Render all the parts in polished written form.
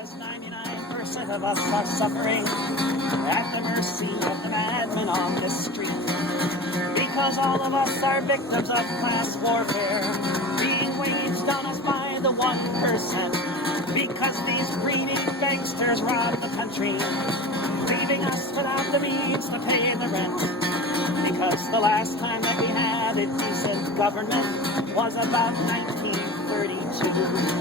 Because 99% of us are suffering at the mercy of the madmen on this street. Because all of us are victims of class warfare being waged on us by the 1%. Because these greedy banksters rob the country, leaving us without the means to pay the rent. Because the last time that we had a decent government was about 1932.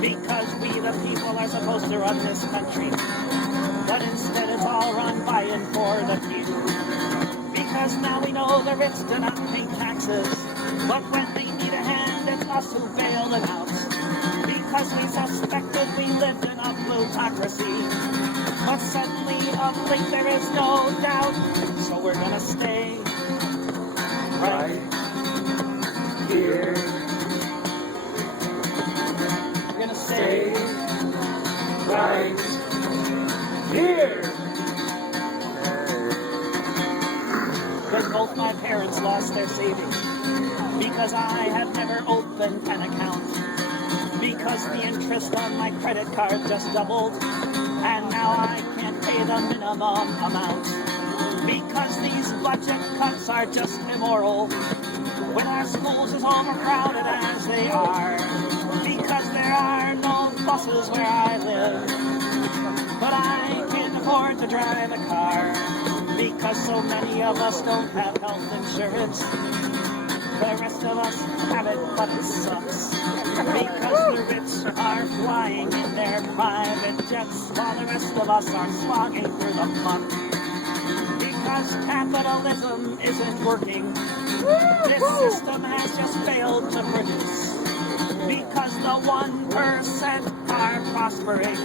Because we the people are supposed to run this country, but instead it's all run by and for the few. Because now we know the rich do not pay taxes, but when they need a hand it's us who bail them out. Because we suspected we lived in a plutocracy, but suddenly of late there is no doubt, so we're gonna stay right here. Stay right here. Because both my parents lost their savings. Because I have never opened an account. Because the interest on my credit card just doubled, and now I can't pay the minimum amount. Because these budget cuts are just immoral, when our schools as overcrowded as they are. Because there are no buses where I live, but I can't afford to drive a car. Because so many of us don't have health insurance, the rest of us have it, but it sucks. Because the rich are flying in their private jets, while the rest of us are slogging through the muck. Because capitalism isn't working, this system has just failed to produce. Because the 1% are prospering,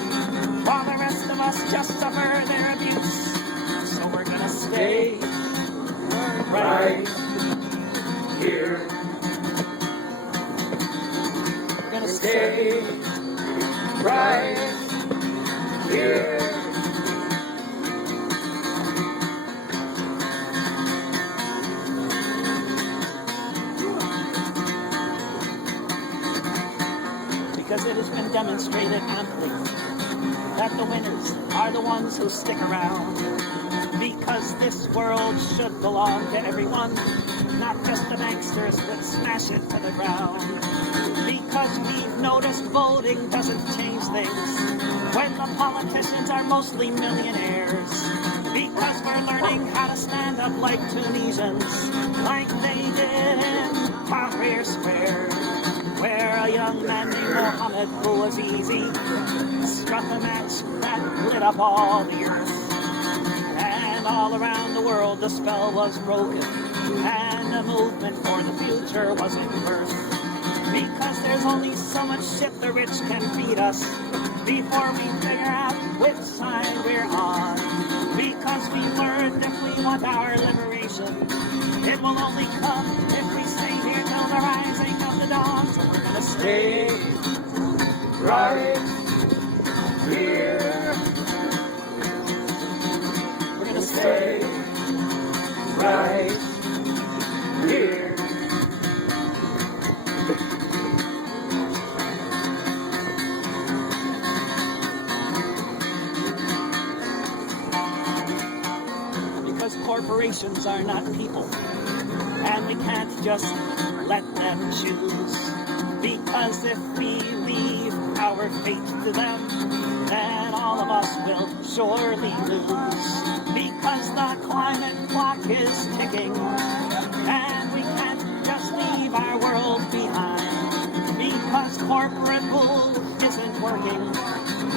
while the rest of us just suffer their abuse. So we're gonna stay right here. We're gonna stay right here. Because it has been demonstrated amply that the winners are the ones who stick around. Because this world should belong to everyone, not just the banksters who would smash it to the ground. Because we've noticed voting doesn't change things when the politicians are mostly millionaires. Because we're learning how to stand up like Tunisians, like they did in MacPherson Square, where a young man named Mohammed Bouazizi struck a match that lit up all the earth. And all around the world the spell was broken, and a movement for the future was in birth. Because there's only so much shit the rich can feed us before we figure out which side we're on. Because we learned if we want our liberation, it will only come if we stay here till the rising of the dawn. So we're gonna stay right here. We're gonna stay right here. Because corporations are not people, and we can't just let them choose. Because if we leave our fate to them, then all of us will surely lose. Because the climate clock is ticking, and we can't just leave our world behind. Because corporate rule isn't working,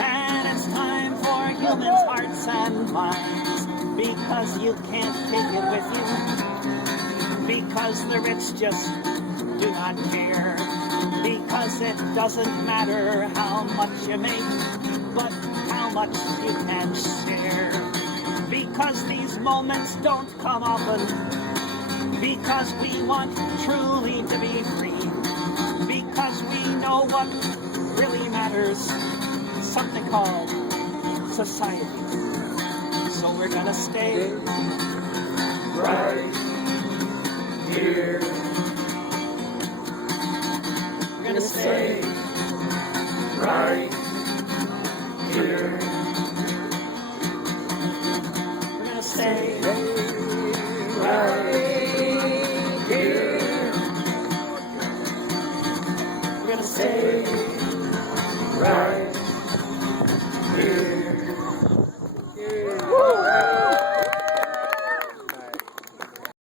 and it's time for humans' hearts and minds. Because you can't take it with you. Because the rich just do not care. Because it doesn't matter how much you make, but how much you can share. Because these moments don't come often. Because we want truly to be free. Because we know what really matters. Something called society. So we're gonna stay right here. We're gonna stay right stay right here. We're gonna stay right here.